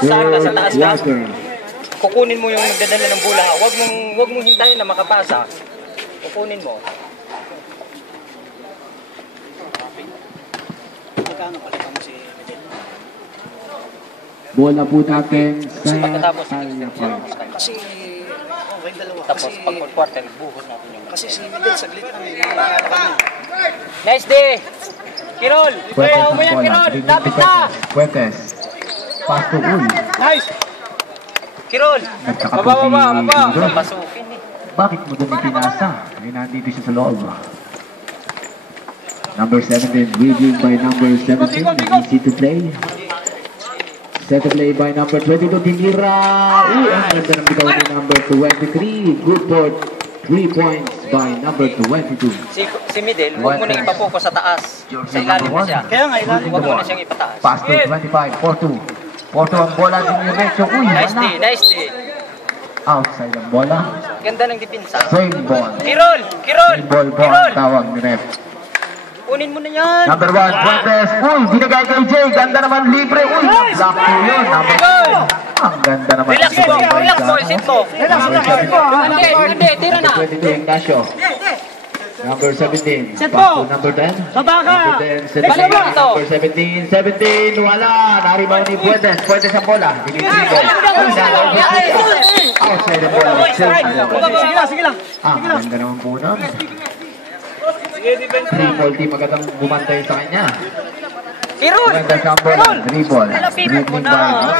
Saan ka sa taas ka? Kukunin mo yung magdadala ng bola. Huwag mong hintayin na makapasa. Kukunin mo. Bola po natin sa pagkatapos Kasi okay, dalawa. Tapos pag quarter, buhos natin yung Kasi si Miguel, saglit lang eh. Nice day! Kirol! Ikaw mo yan, Kirol! Lapit na! Fuentes. Pass to Uy. Nice! Kirol! Baba! Papasukin eh. Bakit mo doon pinasa? Ay, nandito siya sa loob. Number 17, reading by number 17, easy to play. Set to play by number 22, Tinira. Uy, ang ganda ng bitaw ni number 23. Good for 3 points by number 22. Si Midel, huwag mo nang ipapokus sa taas. Sa ilalim mo siya. Kaya nga, ilalim. Huwag mo na siyang ipataas. Pass to 25, 4-2. 4-2 ang bola din yung Recho. Uy, Nice day. outside ang bola. Ganda ng dipinsa. Same ball. Kirol! Same ball po ang tawag ni Rep. Kunin mo na yan! Number 1, Fuentes. Uy, binigay kay Jay. Ganda naman, libre. Uy, block po yun. Number 2. Ang ganda naman. Relax mo, isit mo. Hindi, tira na. 22, Ignacio. Number 17. Set Pass po. to number 10. Baba ka. Balik mo ito. Number 17, wala. Naribaw ni Fuentes. Fuentes ang bola. Outside the bola. Sige lang. Ang ganda naman po nun. Triple team magandang bumantay sa kanya. Kirol! Maganda sa bola. Triple. Dribbling by.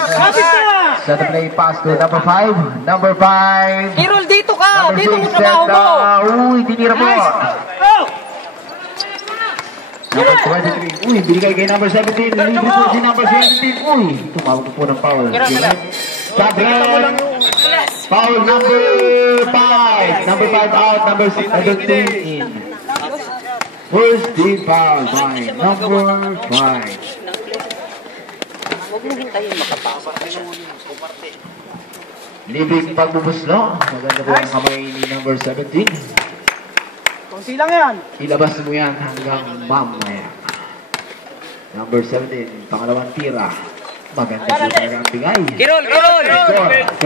Set to play pass to number 5. Number 5. Kirol, dito ka! Number Dito mo 6, trabaho mo! Uy, tinira mo. Number 23. Uy, binigay kay number 17. Libre po si number 17. Uy, tumawag po ng foul. Sabran. Foul number 5. Number 5 out. Number 6, number 3 in. First team foul by number 5. Huwag mo hintayin makapasok. Libreng pagbubuslo. Maganda po ang kamay ni number 17. Kunti lang yan. Ilabas mo yan hanggang mamaya. Number 17, pangalawang tira. Maganda po talaga ang bigay. Kirol! Score,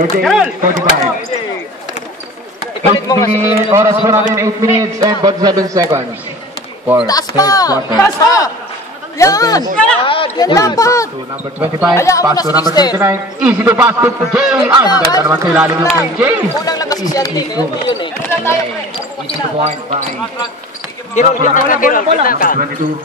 38-45. Ipalit mo nga si Kirol. Oras po natin 8 minutes and 47 seconds. For Taas third pa! quarter. Taas pa! Yan! Yan dapat! Pass to number 25, pass to number 29. Easy to pass to Jay. Ang ganda naman sa ilalim ng kay Jay. Kulang lang kasi siya din. Yun eh. Easy to point by Kirol, bola. number 22.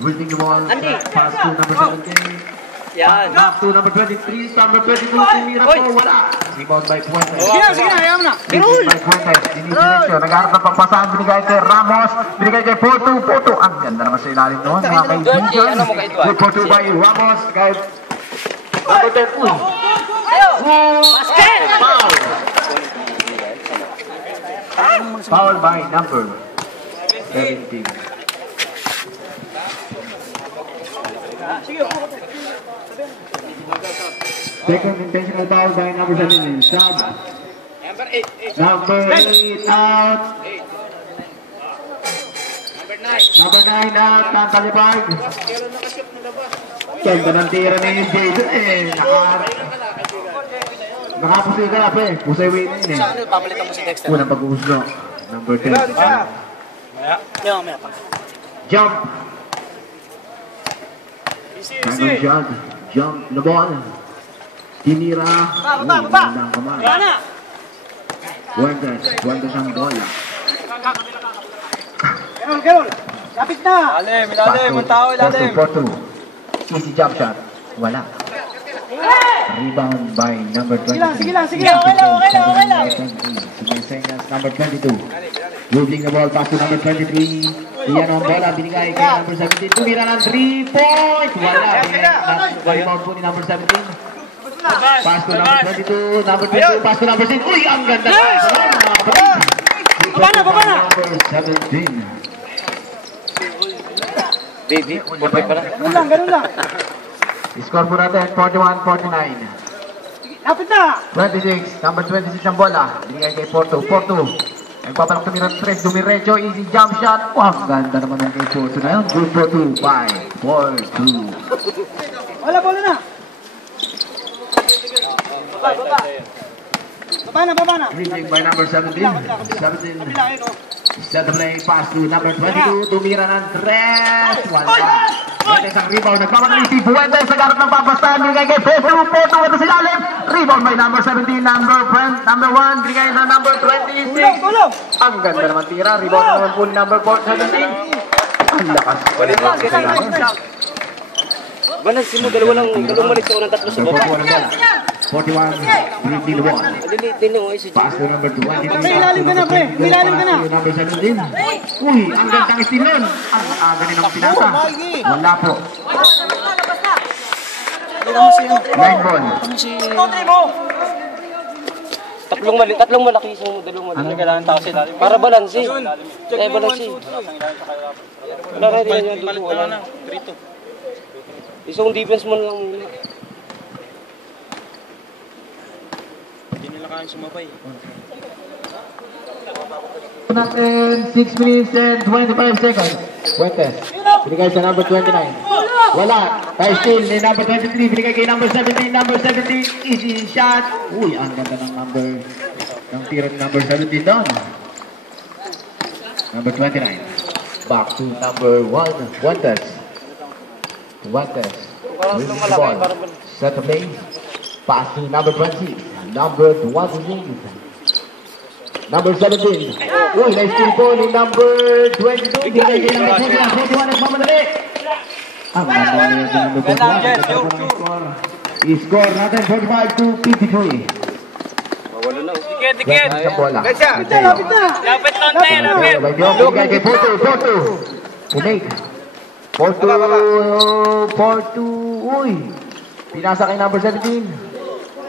Winning the ball. Pass to number 17. Yan. Back to number 23. Number 22. Tumira po. Wala. Rebound by Fuentes. Sige na, ayaw na. Rebound by Fuentes. Dinidiretso. Nagharap ng pampasahan. Binigay kay Ramos. Binigay kay Porto. Ang ganda naman sa ilalim noon. Mga kaibigan. Ano mo kay Edward? Good Porto by Ramos. Kay number 10. Uy. Basket! Foul. Foul by number 17. Second intentional foul by number 17. Sub. Number 8 out. Number 9 out. Tantalipag. Ganda ng tira na yung Jason eh. Nakapusay ka na pa eh. Pusay way na yun eh. Papalitan mo si Dexter. Unang pag-uuslo. Number 10. Jump. Number jump. Jump na ball. Tinira. Magandang kamay. Fuentes ang bola. Kerol. Lapit na. Ilalim, ang tao, ilalim. 4-2. Easy jump shot. Wala. Rebound by number 23. Sige lang. Okay lang. Sumisenyas number 22. Dribbling the ball pass to number 23. Iyan ang bola. Binigay kay number 17. Tumira ng 3 points. Wala. Rebound po ni number 17. Pass to number 22. Number 22. Pass to number 6. Uy, ang ganda. Baba na. Number 17. Baby, bubay pala. Ganun lang. Score po natin, 41-49. Lapit na. 26, number 26 ang bola. Binigay kay Porto. Nagpapalang tumira ng 3, dumiretso, easy jump shot. Wow, ganda naman ng kay Porto na yun. Good Porto, 5-4-2. Wala, bola na. Baba na. Dribbling by number 17. 17. Kabila, ayun o. Set the play, pass to number 22. Tumira ng tres. Wala. Fuentes ang rebound. Nagmamadali si Fuentes. Nagarap ng papastahan. Binigay kay Peso. Peso ito sa ilalim. Rebound by number 17. Number 1. Binigay na number 26. Tulog! Ang ganda naman tira. Rebound naman po ni number 17. Ang lakas. Balik lang. Balansin mo, dalawang malis sa unang tatlo sa baba. 41. Dribbling the ball. Dilitin mo si Pass to number 23. May ilalim ka na, pre. May ilalim ka na. Number 17. Uy, ang gandang steal nun. Ang aga rin ang pinasa. Wala po. Line ball. Tatlong malaki isang dalawang malaki. Ano kailangan tao sila? Para balansi. Balansi. Wala rin yan yung dulo. Wala. Isang defense mo lang muna. Hindi nila kayang sumabay. Natin 6 minutes and 25 seconds. Fuentes. Binigay sa number 29. Wala. Tayo still ni number 23. Binigay kay number 17. Number 17. Easy shot. Uy, ang ganda ng number. Ng tira ni number 17 doon. Number 29. Back to number 1. Fuentes. Fuentes. Wins the ball. Set the play. Pass to number 20. Number 26. Number 17. Uy, nice steal po ni number 22. Binigay kay number 41. Nagmamadali. Ang mamadali ng number 41. I-score natin 45 to 53. Mawala na. Dikit. Sa bola. Lapit na. Lapit konti, lapit. Binigay kay Porto. Pumake. Porto. Uy. Pinasa kay number 17.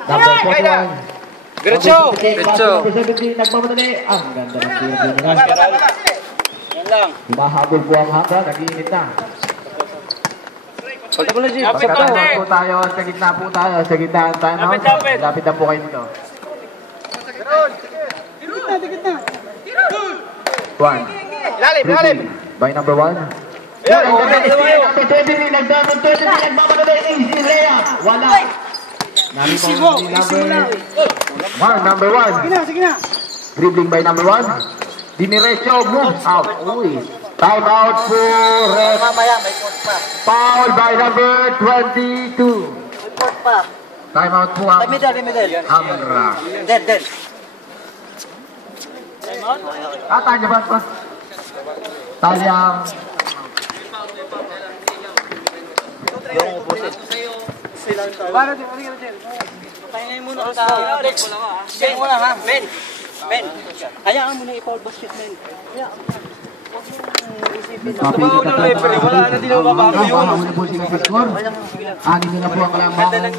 Number 41. Diretso. Number 17. Nagmamadali. Ang ganda ng tira. Yan lang. Humahabol po ang hangga. Nag-iinit na. Palta mo na, G. Pagkatapos po tayo. Sa gitna po tayo. Sa gitna tayo. Lapit na po kayo dito. Dikit na. One. Lalim. By number 1. Number 23. Nagmamadali. Easy layup. Wala. Naribaw ni number 1. Sige na. Dribbling by number 1. Diniretso, move out. Uy. Time out for ref. Foul by number 22. Time out po ang Hamra. Dead. Tanya ba ito? Tanyang. Pahingayin muna ka sa Alex. Ben muna ha. Ben. Hayaan mo na i-foul basket, men. Wala na din ang babago yun. Wala po sila sa score. Anin nyo na po ang kalamangan.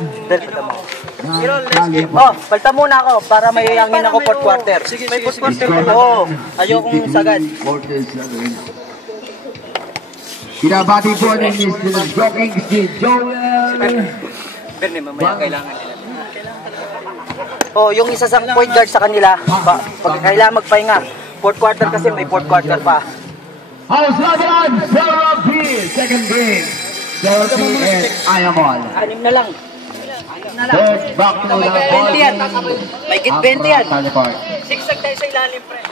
Palta muna ako para may hangin ako fourth quarter. May fourth quarter ako. Ayokong sagad. Pinabati po ni Mr. Joking si Joel. Berne, mamaya kailangan nila. Oh, yung isa sa point guard sa kanila, pag kailangan magpahinga. Fourth quarter kasi may fourth quarter pa. House Laban, Sarah P. Second game. Sarah P. and Ayamon. 6 na lang. Third back to the ball. May git 20 yan. Sigsag tayo sa ilalim, pre.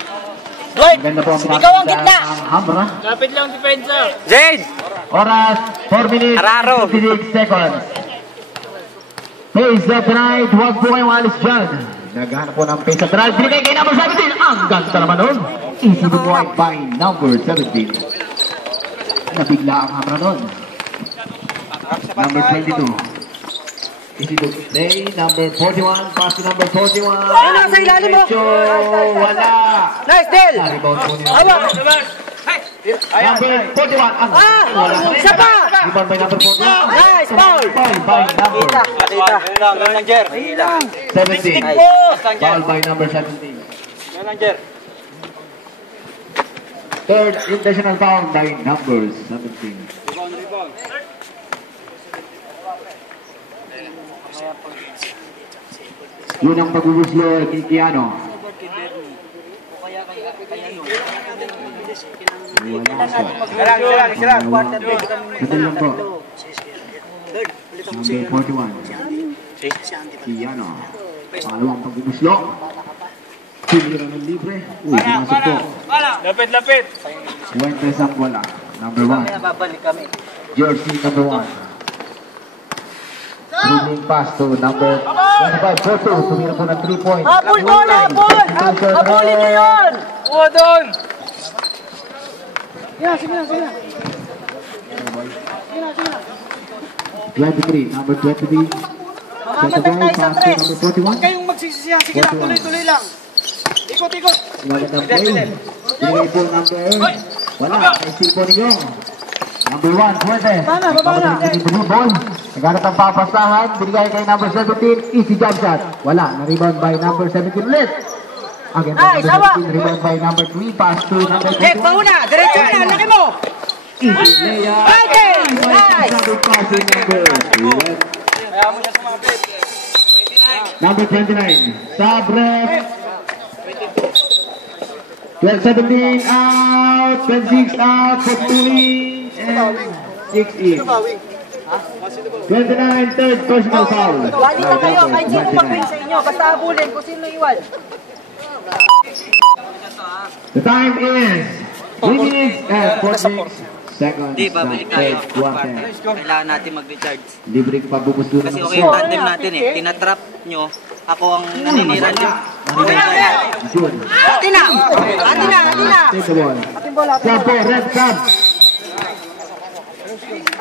Lloyd, ikaw ang gitna. Hamra. Lapit lang depensa. Jade! Oras, 4 minutes, Araro. 56 seconds. Pace of tonight, huwag po kayong alis dyan. Naghanap po ng pace of tonight. Binigay kay number 17. Ang ganda naman nun. Easy to point by number 17. Nabigla ang Hamra nun. Number 22. Easy to play. Number 41. Pass to number 41. Nasa ilalim mo. Wala. Nice deal! Rebound po ni Hawak! number 41. Isa pa! Rebound by number 41. Nice foul! Foul by number Ganun lang, Jer. 17. Foul by number 17. Ganun lang, Jer. Third intentional foul by number 17. Yun ang pag-ubuslo kay Kiano. Sila. Sandali lang po. Number 41. Kiano. Pangalawang pag-imuslo. Tinira ng libre. Uy, pumasok po. Lapit. Fuentes ang bola. Number 1. Kaya babalik kami. Jersey number 1. Dribbling pass to number 25, Porto. Tumira po ng 3 points. Habol mo, habol! Habulin nyo yun! Uwa doon! Sige na. 23, number 23. Mamamatay tayo sa tres. Number 41. Huwag kayong magsisisihan. Sige lang, tuloy-tuloy lang. Ikot. Magandang play. Binigay po number. Wala. Ay steal po ninyo. Number 1, Fuentes. Babala. Ball. Naghanap ang papasahan. Binigay kay number 17. Easy jump shot. Wala. Na-rebound by number 17 ulit. Again, number 17. Rebound by number 3. Pass to number 21. Pauna! Diretso na! Laki mo! Easy layup. Nice! Number pass to number 11. Kaya mo siya sumabit. Number 29. Sabrep. 12-17 out. 26 out. 42 and 6 in. 29, third personal foul. Wali na kayo, kahit sino mag-win sa inyo. Basta abulin kung sino iwan. The time is 3 minutes and 46 seconds. Di, babalik ng tayo. third quarter. Kailangan natin mag-recharge. Libre ka pabubusto Kasi ng okay yung tandem natin eh. Tinatrap nyo, ako ang naninira nyo. June. Atin na! Take the ball. Sub po, red sub.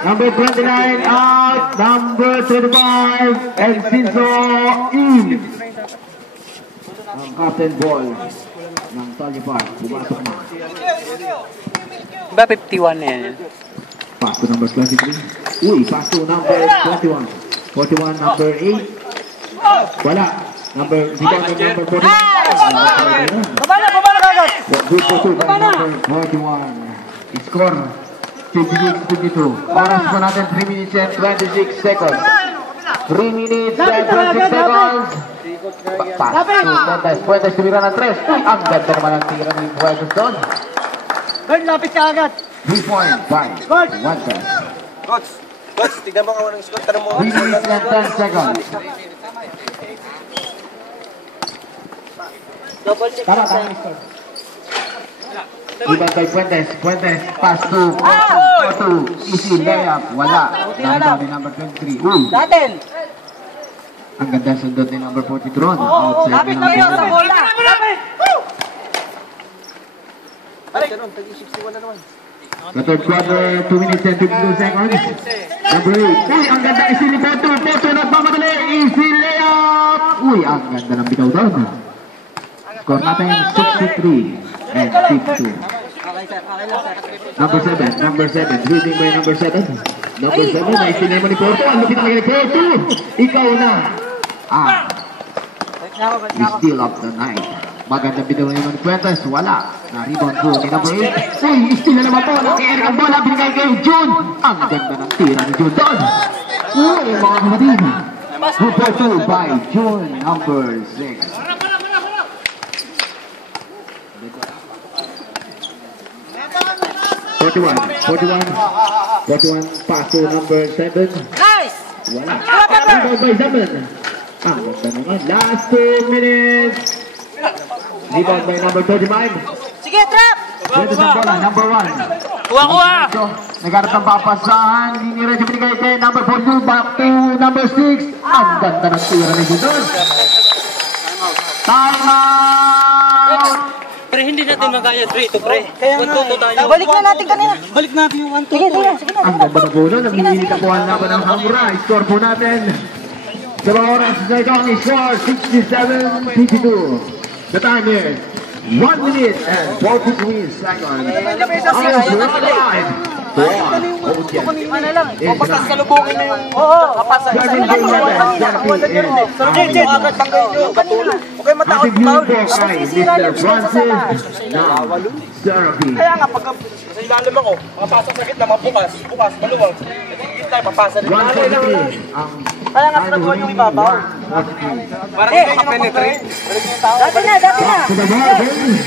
Number 29 out. Number 25. And Cinso in. Ang captain ball ng Tolly Park. Pumasok na. Ba 51 na yan? Pass to number 23. Uy, pass to number 21. 41, number 8. Wala. Number 40. Babala kagad! Good for 2 by number 41. Score 56-52. Oras po natin 3 minutes and 26 seconds. 3 minutes and 26 seconds. Pass to Fuentes tumira ng 3. Uy, ang ganda naman ang tira ni Fuentes doon. Bird, lapit ka agad! 3 point by Fuentes. Coach, tignan mo ka ng score. Tanong mo. 3 minutes and 10 seconds. Tama. Iba kay Fuentes. Fuentes, pass to easy layup. Wala. Nandun ni number 23. Datin! Ang ganda sundot ni number 40 drone. Outside Lapit ni na kayo sa number bola! Lapit! The third quarter, 2 minutes and 52 seconds. Number 8. Uy, ang ganda easy ni Porto. Porto nagmamadali. Easy layup. Uy, ang ganda ng bitaw doon. Score natin 63 and 52. Number 7. Leading by number 7. Number 7, naisinay mo ni Porto. Ang lupit talaga ni Porto. Ikaw na. Steal of the night. Magandang bitaw na naman ni Fuentes. Wala. Na-rebound po ni number 8. Uy, steal na naman po. Naki-air ang bola. Binigay kay June. Ang ganda ng tira ni June doon. Uy, mga kapatid. Good for 2 by June, number 6. 41 pass to number 7. Nice! Wala. Rebound by 7. Ang ganda naman. Last 2 minutes. Rebound by number 35. Sige, trap! Pwede sa bola, number 1. Kuha! Nagharap ng papasahan. Hindi rin siya binigay kay number 42. Back to number 6. Ang ganda ng tira ni Judon. Time out! Pre, hindi natin magkaya 3 to pre. Kaya nga. Balik na natin kanina. Balik natin yung 1-2. Sige na. Ang ganda ng bola. Namimili ka po ang laban ng Hamra. Score po natin. Sa mga oras sa ito, score 67-52. The time is 1 minute and 43 seconds. Ano lang, papasalubungin na yung... Oo, papasalubungin na yung... Agad tanggay nyo. Okay, matakot foul. Mr. Francis Serapi. Kaya nga, pag sa ilalim ako, makapasok sa gitna, bukas, maluwag. Hindi tayo, papasa rin. 143 ang Kaya nga pinagawa yung ibabaw. Parang hindi makapenetrate. Dati na. To the ball game.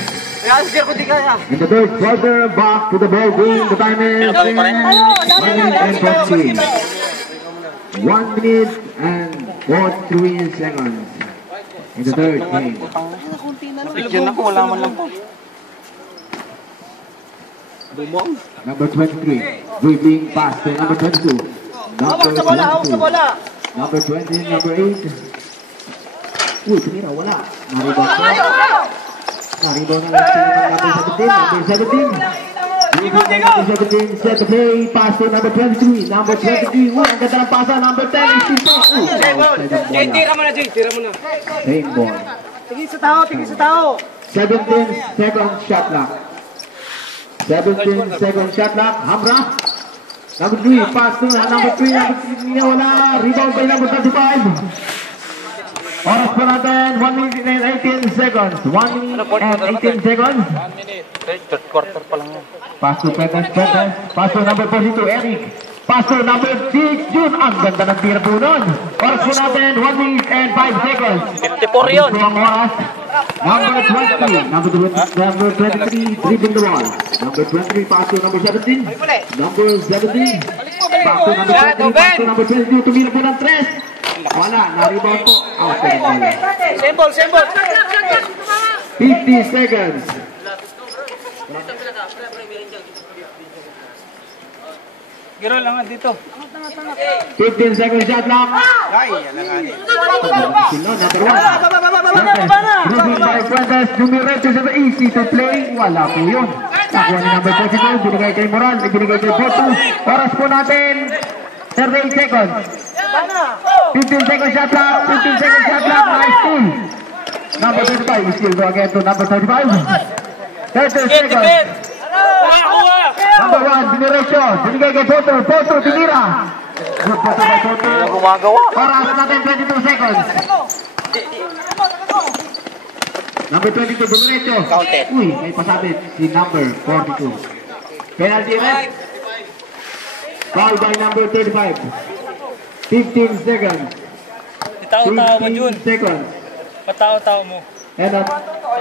Kaya sige ko di kaya. In the third quarter, back to the ball game. The time is 1 minute and 40. 1 minute and 43 seconds. in the third game. Bigyan ako, wala man lang po. Number 23, dribbling pass to number 22. Number 22. Number 20, number 8. Uy, tumira, wala. Naribon po. Naribon na lang number 17. Number 17. Set the play. Pass to number 23. Number 23. Uy, ang ganda ng pasa. Number 10. Jay, tira mo na, Jay. Tira mo na. Same ball. Tingin sa tao. 17 second shot clock. 17 second shot clock. Hamra. Number 3. Pass to number 3. Number 3. Wala. Rebound by number 35. Oras po natin, 1 minute and 18 seconds. 1 minute and 18 seconds. 1 minute. Third quarter pa lang yan. Pass to Petes. Pass to number 42, Eric. Pass to number 6, June. Ang ganda ng tira po nun. Oras po natin, 1 minute and 5 seconds. 54 yun. Ito ang oras. Number 20, number 23, dribbling the ball. Number 23, pass to number 17. Number 17, pass to number 23, pass to number 22. Tumira po ng 3. Wala, na-rebound po. Out po ng bola. Symbol. 50 seconds. Giro lang dito. 15 seconds shot clock. Ay, yan na nga. Sino, number 1. Dribbling by Fuentes, dumiretso sa easy to play. Wala po yun. Nakuha ni number 22, binigay kay Moral, binigay kay Boto. Oras po natin, 38 seconds. 15 seconds shot clock, 15 seconds shot clock, nice team. Number 35, we still go again to number 35. 30 seconds. Number 1, diniretso, binigay kay Boto, Boto, tinira. Good Boto by Boto. Gumagawa. Oras natin, 22 seconds. Number 22, diniretso. Uy, may pasabit si number 42. Penalty red. Foul by number 35. 15 seconds. Tao-tao mo, Jun. 15 seconds. Patao-tao mo. And at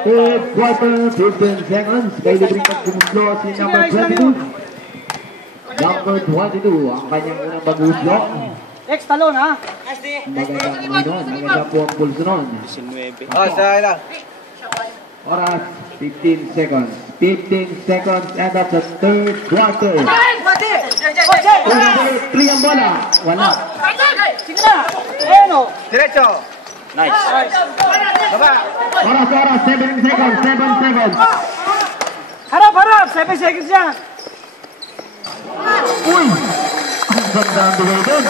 third quarter, 15 seconds. Kay libreng pagkumuslo si number 22. Number 22, ang kanyang unang pagkumuslo. Next talon ha. Magandang minon, maganda po ang pulso nun. 19. Oh, sa'yo lang. Oras, 15 seconds. 15 seconds and at the third quarter. Number 3 ang bola. Wala. Sige na. Ayan o. Diretso. Nice. Baba. Oras, 7 seconds. 7 seconds. Harap. 7 seconds yan. Uy! Ang ganda ang dulo dun.